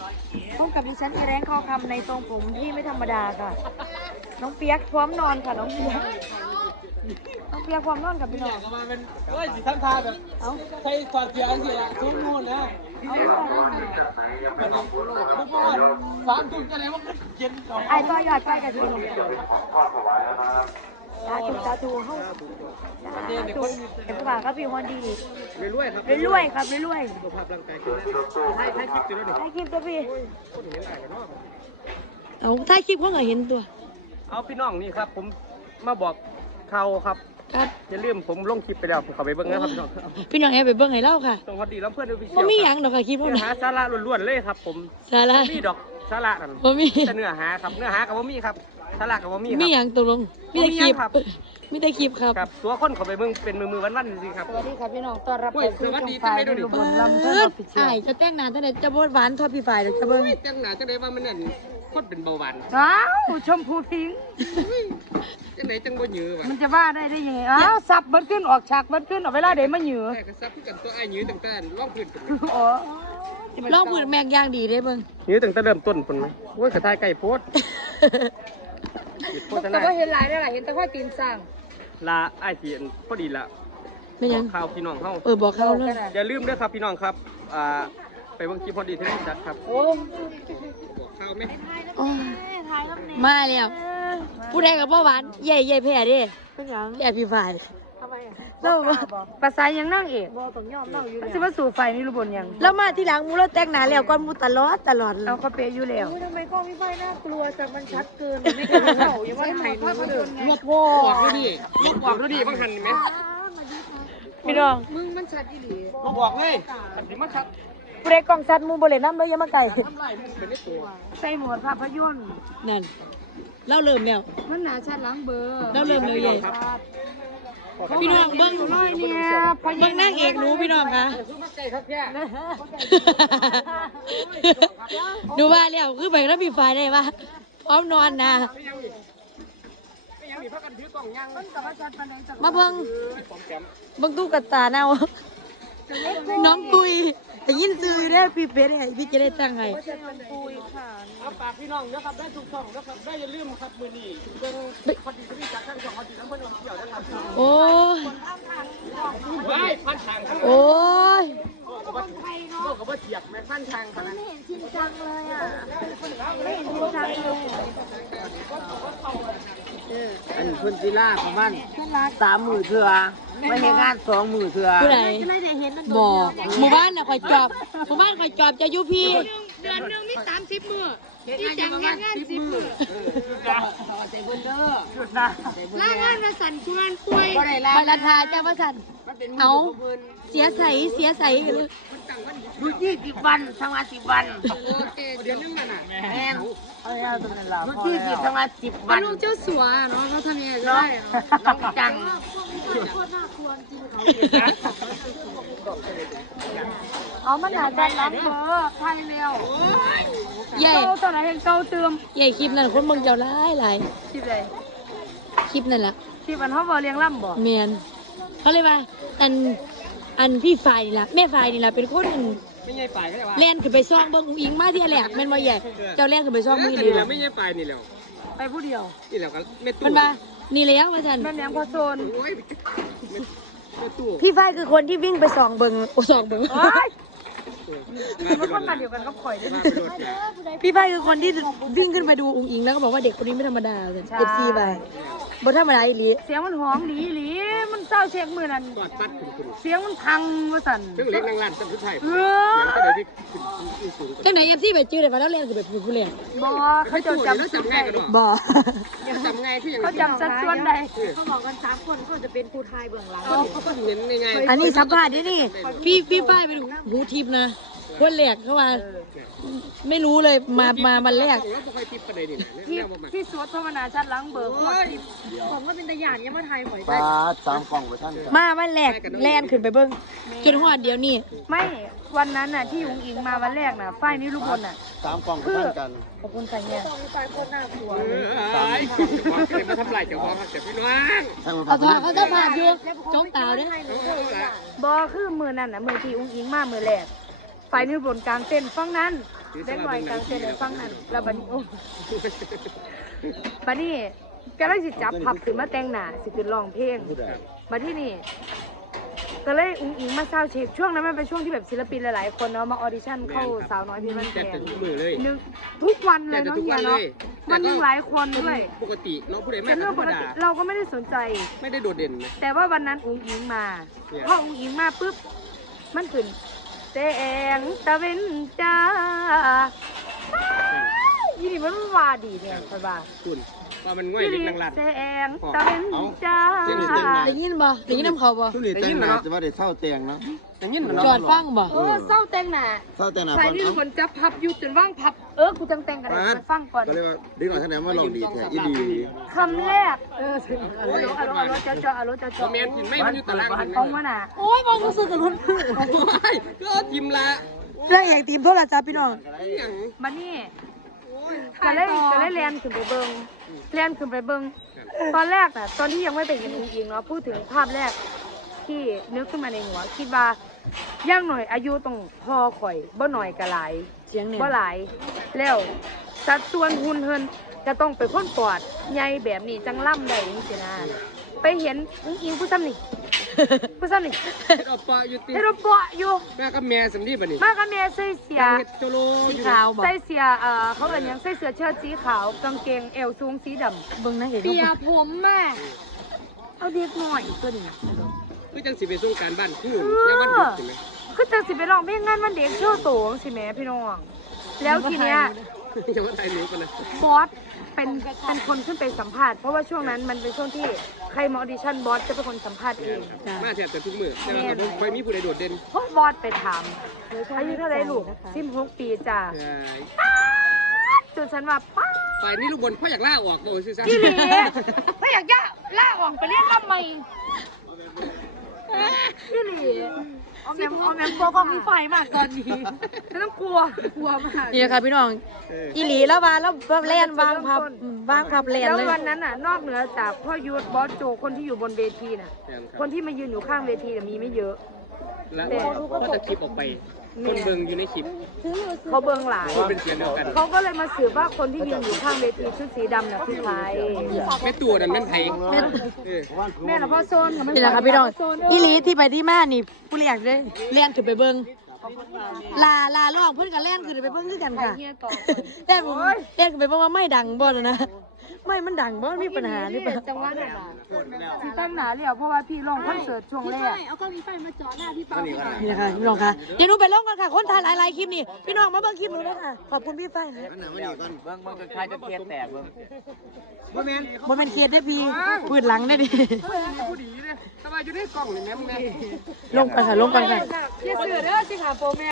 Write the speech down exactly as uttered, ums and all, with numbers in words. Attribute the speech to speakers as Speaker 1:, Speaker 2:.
Speaker 1: พบกับดิฉันอีแรงข้อคำในทรงผมที่ไม่ธรรมดาค่ะน้องเปียกพร้อมนอนค่ะน้องเปียกน้องเปียกพร้อมนอนกับพี่น้อง
Speaker 2: มาเป็นเฮ้ยสิท่านทาแบบเอาใช้ฝาเสียงเสียทุ่งนู่นนะเอาสามทุ่มจะไหนว่าเย็นสอง
Speaker 1: ไอ้ต่อยอดไปกับพี่น้องสาธุสาธุเฮาเดี๋ยวเดี๋ยวฝากครับพี่ฮอนดี
Speaker 2: เรื่อยๆครับ
Speaker 1: เรื่อยๆครับเรื่อย
Speaker 2: ๆสุขภาพร่างกายให้ให้คลิปตัวนี้
Speaker 1: ๆให้คลิปตัวพี่
Speaker 2: คนเห็นอะไรกันเนาะ
Speaker 1: เอาถ่ายคลิปเขาก็เห็นตัว
Speaker 2: เอาพี่น้องนี่ครับผมมาบอกข่าวครับ
Speaker 1: ครับ
Speaker 2: อย่าลืมผมลงคลิปไปแล้วผมเข้าไปเบิ่งนะครับพี่น้อง
Speaker 1: พี่น้องแอบไปเบิ่งให้เล่าค่ะ
Speaker 2: ต้องพอดีแล้วเพื่อนดูพี่เชียว
Speaker 1: บ่มีหยังดอกค่ะคลิปเขา
Speaker 2: หาสาระล้วนๆเลยครับผม
Speaker 1: สาระ
Speaker 2: มีดอกสาระนั่น
Speaker 1: บ่มี
Speaker 2: แต่เนื้อหาครับเนื้อหากับบ่มีครับสาระกับบ่มีครับ
Speaker 1: มีหยังตกลงมีแต่คลิปมีแต่คลิปครับ
Speaker 2: ครับตัวคนเข้าไปเบิ่งเป็นมือๆวันๆจริงๆครับ
Speaker 1: สวัสดีครับพี่น้องต้อนรับเข้าสู่ช่องฝ่ายในลุบลลำเพิ่นออฟฟิเชียลใช่จะแต่งหน้าจังได๋จะบ่หวานเท่าพี่ฝ่ายดอกจะเบิ่ง
Speaker 2: แต่งหน้าจังได๋ว่ามันนั่นคนเป็นเบาหวาน
Speaker 1: อ้าวชมพูพิง
Speaker 2: จังได๋จังบ่หยือว่ะ
Speaker 1: มันจะบ้าได้ได้ยังไงอ้าวสับเบิดขึ้นออกฉากเบิดขึ้นออกเวลาเดี๋ยวมาหยือ
Speaker 2: แต่ก็ซับคือกันตัวอ้ายหยือตั้งแต่ร้องพื้น
Speaker 1: อ๋อร้องพื้นแมงย่างดีได้เบิ่ง
Speaker 2: หยือตั้งแต่เริ่มต้นพุ่นมั้ยโอ้ยกระทายไก่โพด
Speaker 1: แต่ว่าเห็นหลายได้ล่ะเห็นแต่ว่าตีนสร้าง
Speaker 2: ลาอ้ายสิพอดีละ
Speaker 1: เป็นยัง
Speaker 2: ข่าวพี่น้องเฮา
Speaker 1: เออบอกเขาเลย
Speaker 2: อย่าลืมเด้อครับพี่น้องครับอ่าไปเบิ่งคลิปพอดีที่นี่จัดครับ
Speaker 1: โอ้
Speaker 2: บอกข่าวมั้ย
Speaker 1: มาแล้วผู้ใดก็บ่หวานใหญ่ๆแพ้เด้เป็นหยังแพ้พี่ฝ่ายทำไมอ่ะเราภาษายังนั่งเอกบ่ต้องยอมเล่าอยู่แล้วสิว่าสู่ไฟนี่รู้บ่ยังแล้วมาที่หลังมูเราแต่งหน้าแล้วก่อนมูตลอดตลอดเอาก็เปย์อยู่แล้วทำไมกล้องพี่ฝ่ายน่ากลัวจังมันชัดเกินไม่เคยเล่ายังว่าไหนรู้
Speaker 2: ลบออกดูดิลบออกดูดิบางหันมั้ย
Speaker 1: พี่น้อง
Speaker 2: มึงมันชัดอีหลีลบออกเลยอันนี้มันชัด
Speaker 1: ผู้ใดกล้องชัดมูบ่เล่นน้ำเลยอย่ามาไกล
Speaker 2: ทำลายมึงเป็นได้ตัว
Speaker 1: ใส่หมวดภาพยนตร์นั่นเล่าเริ่มแล้ว
Speaker 3: มันหนาชัดล้างเบอร์
Speaker 1: เล่าเริ่มเลยใหญ่พี่น้องเบิ้งน้อยเนี่ยเบิ้งนั่งเอกหนูพี่น้องคะดูว่าแล้วคือไปแล้วมีไฟได้ปะพร้อมนอนนะมาเบิ้งเบิ้งตู้กระตาเน่าน้องกุยแต่ยินซื้อได้พี่เป็ดไงพี่จะได้ตั้งไง
Speaker 2: เอาฝากพี่น้องนะครับได้ทุกช่องนะครับได้อย่าลืมครับมือนี้เป็นพอดีที่จากข้างช่องพอดีน้ำมันเกี่ยวนะครับ
Speaker 1: โอ้
Speaker 2: ยว้ายพันทาง
Speaker 1: โอ้ย
Speaker 2: ก็กับว่าเทียบแม่พันทางขนาด
Speaker 3: ไม่เห็นจริงจังเลยอ่ะไม่เห็นจริงจังเลย
Speaker 4: อันคุณศิลาประมาณสามหมื่นเถื่อไม่เห็นงานสองหมื่นเถื่อ
Speaker 1: ผู้ใดบอกหมู่บ้านน่ะคอยจอบหมู่บ้านคอยจอบจะยุพี่
Speaker 3: เดือนหนึ่งมีสามสิบมื้อที่จังงานงานสิบมื้อ
Speaker 4: ใจเบิ้ลเด้อ
Speaker 3: ล่างานมาสั่นชวนป่วย
Speaker 1: บรรทาเจ้าพระสันเอาเสียใสเสียใสกันเลย
Speaker 4: ดูยี่สิบวันทำงานสิบวัน
Speaker 2: เดือนนึงมันอ่ะ
Speaker 4: แม่ดูยี่สิบทำงานสิบวัน
Speaker 3: ลูกเจ้าสัวเนาะเขาทำยังไงได้
Speaker 4: น้องจัง
Speaker 1: เอามันหนาใจล้างเบอร์ไทยเร็วใหญ่ตอนไหนเห็นเกาเติมใหญ่คลิปนั้นคนเบิ่งเจ้าหลายหลาย
Speaker 3: คลิปอะไร
Speaker 1: คลิปนั่นแหละ
Speaker 3: คลิปอันเขาบอกเลี้ยงล่ำบ่
Speaker 1: เมียนเขาเลยว่าอันอันพี่ฝ่ายนี่แหละแม่ฝ่ายนี่แหละเป็นคน
Speaker 2: ไม่ใช่ฝ่ายก็ได้ว่า
Speaker 1: แล่นขึ้นไปซ่องเบิ่งอุ้งอิงมาที่แรกแม่นบ่ใหญ่เจ้าแล่นขึ้นไปซ่องมือ
Speaker 2: นี่แหละไม่ใช่ฝ่ายนี่แล้ว
Speaker 3: ไปผู้เดียว
Speaker 2: นี่แล้วก็แม่ตู้
Speaker 1: มันมานี่แล้วว่าซั่น
Speaker 3: แม่เลี้ยงพอโซน
Speaker 1: พี่ฝ่ายคือคนที่วิ่งไปส่องเบิ่งโอ้ส่องเบิ่ง
Speaker 3: มันคนมาเดียวกันก็ข่อยได้
Speaker 1: พี่ฝ่ายคือคนที่วิ่งขึ้นไปดูอุ้งอิงแล้วก็บอกว่าเด็กคนนี้ไม่ธรรมดาเลย เอฟ ซี ไปบ่ธรรมดาอีหลี
Speaker 3: เสียงมันหอมดีอีหลีมันเศร้าเช็คมือนั่นเสียงมันพังว่าสั่น
Speaker 2: เรื่องเล็กนางลั่นตั้งทุกไทย
Speaker 3: เออ
Speaker 1: จังไหน เอฟ ซี ไปจื้อได้ว่าแล้วเรียนคือแบบผู้เรียน
Speaker 3: บ่เขาจำจำ
Speaker 2: จำง่ายกัน
Speaker 1: บ่
Speaker 2: จำง่ายที่อย่าง
Speaker 3: เขาจำสัดส่วนใด
Speaker 1: เขาบอกกันสามคนก็จะเป็นผู้ทายเบื้องหลัง
Speaker 2: ก็เห็นง่าย
Speaker 1: อันนี้สัมภาษณ์ดินี่พี่พี่ฝ้ายเป็นหูทิพย์นะคนแรกเขาว่าไม่รู้เลยมามามันแรก
Speaker 3: ที่ที่สวดภาวนาชัดล้างเบอร์ผมก็เป็นตะหยานยังมาไทยหอย
Speaker 4: ปลาสามกล่องไปท่าน
Speaker 1: มามันแรกแล่นขึ้นไปเบิ้งจนหอดเดียวนี่
Speaker 3: ไม่วันนั้นน่ะที่อุ้งอิงมาวันแรกน่ะฝ้ายนี่ลูกบอลน่ะ
Speaker 4: สามกล่องไปท่านกัน
Speaker 1: ขอบคุณใส่เนี่ย
Speaker 3: ฝ้ายโคตรน่ากลัว
Speaker 2: มาทำลายเจ้าของเจ้าพี่น้อง
Speaker 1: เขาเขาจะผ่านอยู่จ้องตาด้วย
Speaker 3: บอคือมือนั่นน่ะมือที่อุ้งอิงมามือแรกไฟนี่บนกลางเต้นฟังนั้นเด็กหน่อยกลางเต้นในฟังนั่นแล้วบัดนี้โอ้บัดนี้ก็เลยสิจับพับขึ้นมาแต่งหน้าสิขึ้นร้องเพลงบัดที่นี่ก็เลยอุ้งอิงมาซาวเช็คช่วงนั้นมันเป็นช่วงที่แบบศิลปินหลายๆคนเนาะมาออดิชั่นเข้าสาวน้อยเพชรบ้านแพ
Speaker 2: แจก
Speaker 3: ง
Speaker 2: แต่ทุกมือเลย
Speaker 3: นึกทุกวันเลย
Speaker 2: แจกแต่
Speaker 3: เนาะ
Speaker 2: ทุก
Speaker 3: เฮี
Speaker 2: วั
Speaker 3: ย
Speaker 2: นเล
Speaker 3: เนาะ
Speaker 2: ย
Speaker 3: วันหนึงหลายคนด้วย
Speaker 2: ปกติน้องผู้ใดไม่
Speaker 3: แต่
Speaker 2: ธ
Speaker 3: เรื่
Speaker 2: ร
Speaker 3: องป
Speaker 2: รม
Speaker 3: ก
Speaker 2: ดา
Speaker 3: ติเราก็ไม่ได้สนใจ
Speaker 2: ไม่ได้โดดเด่นนะ
Speaker 3: แต่ว่าวันนั้นอุ้งอิงมา
Speaker 2: เนี่ย
Speaker 3: พออุ้งอิงมาปุ๊บมันขึ้นแสงตะเวนจ้ายี่นี่มันว่าดีเนี่ยใช่ป่ะ
Speaker 2: คุณว่ามันง่อยเล็กนางลัด
Speaker 3: แสงตะเวนจ้า
Speaker 1: ได้ยินบ่ได้ยินน้ำเขาบ่
Speaker 4: ทุเรียนแต่งหน้าจะว่าได้เศร้าแต่งเนาะ
Speaker 2: อย่างนี้เหรอ
Speaker 1: จอดฟังบ่
Speaker 3: เออเศร้าแต่งหน้า
Speaker 4: เศร้าแต่งหน้า
Speaker 3: ใคร
Speaker 4: ก่อน
Speaker 3: ที่
Speaker 4: เอ้า
Speaker 3: คนจะพับอยู่จนว่างพับเออกูจังแต่งกันเลยไปฟังก่อน
Speaker 4: ก็เลยว่าเด็กหน่อยท่านไหนว่าลองดีแท้อีดี
Speaker 3: คำแรกเออเอารถเอารถเอารถเจาะเจาะเอารถเจาะ
Speaker 2: คอม
Speaker 3: เจาะ
Speaker 2: เมนต์กินไม่มันอยู่ตารางกิน
Speaker 3: เอามาน่ะ
Speaker 1: โอ้ยบอกรู้สึกกับรถ
Speaker 2: ก็ทิมละ
Speaker 1: เรื่องเอกทีมโทรศัพท์พี่น้อง
Speaker 2: อย่าง
Speaker 3: มานี่ก็เลยก็เลยเรียนขึ้นไปเบิ้งเรียนขึ้นไปเบิ้งตอนแรกน่ะตอนที่ยังไม่เป็นกันจริงๆเนาะพูดถึงภาพแรกที่นึกขึ้นมาในหัวคิดว่าย่างหน่อยอายุต้องพอข่อยบ่หน่อยก็หลาย
Speaker 1: เสียงเนี่ย
Speaker 3: บ่หลายแล้วสัดส่วนหุ่นเฮินก็ต้องเป็นคนปอดใหญ่แบบนี้จังล่ำได้จังซี่นะไปเห็นอุ้งอิงผู้ซ้ำนี่ผู้ซ้ำนี่
Speaker 2: เฮ็ดเอาปะอยู่ติ
Speaker 3: เฮ็ดบ่ปออยู่
Speaker 2: แม่กับแม่สำลีบัดนี้
Speaker 3: มากับแม่ใส่เสีย
Speaker 2: เฮ็ดโจโลอยู่
Speaker 1: ขาวบ่
Speaker 3: ใส่เสียเอ่อเขาเอิ้นหยังใส่เสื้อเชิ้ตสีขาวกางเกงเอวสูงสีดำ
Speaker 1: เบิ่งนางเอก
Speaker 3: เปียผมแม่เอาเด็กหน่อยตัวนี้
Speaker 2: คือจังสิไปส่งการบ้านคู่ยังวันหยุดใช่ไหม
Speaker 3: คือจะสิไปร้องเพลงงานวันเด็กโชว์โตงสิแม่พี่น้องแล้วทีเนี้ย
Speaker 2: ยังว่าไทยหนูกันนะ
Speaker 3: บอสเป็นเป็นคนขึ้นไปสัมภาษณ์เพราะว่าช่วงนั้นมันเป็นช่วงที่ใครมาออดิชั่นบอสจะเป็นคนสัมภาษณ์เอง
Speaker 2: มาแทบแต่ทุกมือแต่ว่าผมคอยมีผู้ใดโดดเด่น
Speaker 3: เพราะบอสไปถามอายุเท่าไหรลูกสิบหกปีจ้า
Speaker 2: ใช่
Speaker 3: จนฉันว่าป้า
Speaker 2: ฝ่ายนี้ลูกบอลพ่ออยากล่าออกบอกซื่อๆ
Speaker 3: พี่หลีไม่อยากย่าล่าออกไปเรียนทำไมพี่หลีเอาแมมเอาแมมกลัวกองมีไฟมากตอนนี้ฉันต้องกลัวกลัวมาก
Speaker 1: นี่ค่ะพี่น้องอีหลีแล้วว่าแล้วแล่นวางพับวางพับแล่น
Speaker 3: แล้ว
Speaker 1: เลย
Speaker 3: วันนั้นน่ะนอกเหนือจากพ่อยุทธบอสโจคนที่อยู่บนเวทีน่ะ คนที่มายืนอยู่ข้างเวทีน่ะมีไม่เยอะ
Speaker 2: แล้วก็จะคลิปออกไป คนเบิ่งอยู่ในคลิป
Speaker 3: เขาเบิงหลาย
Speaker 2: คนเป็นเสียงเดียวกัน
Speaker 3: เขาก็เลยมาสืบว่าคนที่ยืนอยู่ข้างเวทีชุดสีดำน่ะคือใคร
Speaker 2: แม่ตัวนั่นแม่นไผเออ
Speaker 3: แม่ละพ่อโซนกับแม่
Speaker 1: นี่แหละค่ะพี่น้องอีหลีที่ไปที่มานี่ผู้เรียกเลยแล่นขึ้นไปเบิ่งลาลาร้องเพิ่นก็แล่นขึ้นไปเบิ่งคือกันค่ะ
Speaker 3: เฮียต่อ
Speaker 1: แต่ผมเล่นกันไปเพราะว่าไม่ดังบ่นะนะไม่มันดังบ่มีปัญหาหรือเปล่า
Speaker 3: จังหวะนั้นน่ะที่ตั้งหนาเรียวเพราะว่าพี่ลงคอนเสิร์ตช่วงแรก
Speaker 1: นี่นะคะพี่น้องค่ะเดี๋ยวหนูไปลงกันค่ะ คนถ่ายหลายๆคลิปนี่พี่น้องมาเบิ่งคลิปหนูด้วยค่ะขอบคุณพี่ฝ้ายนะ
Speaker 4: อันไหนมาดีก่อนเบิ่งเบิ่งใครจะเทียนแตกเบิ่ง
Speaker 2: บ่แม่น
Speaker 1: บ่แม่นเครียดได้อพี่ปืนหลังได้อดิ
Speaker 2: ผู้ดีเนี่ยแต่ว่าอยู่ในกล้องนี่แม่นแม่
Speaker 1: ลงกันค่ะลงกันค่ะ
Speaker 3: เฮียเสือเด้อสิค่ะโปรแม่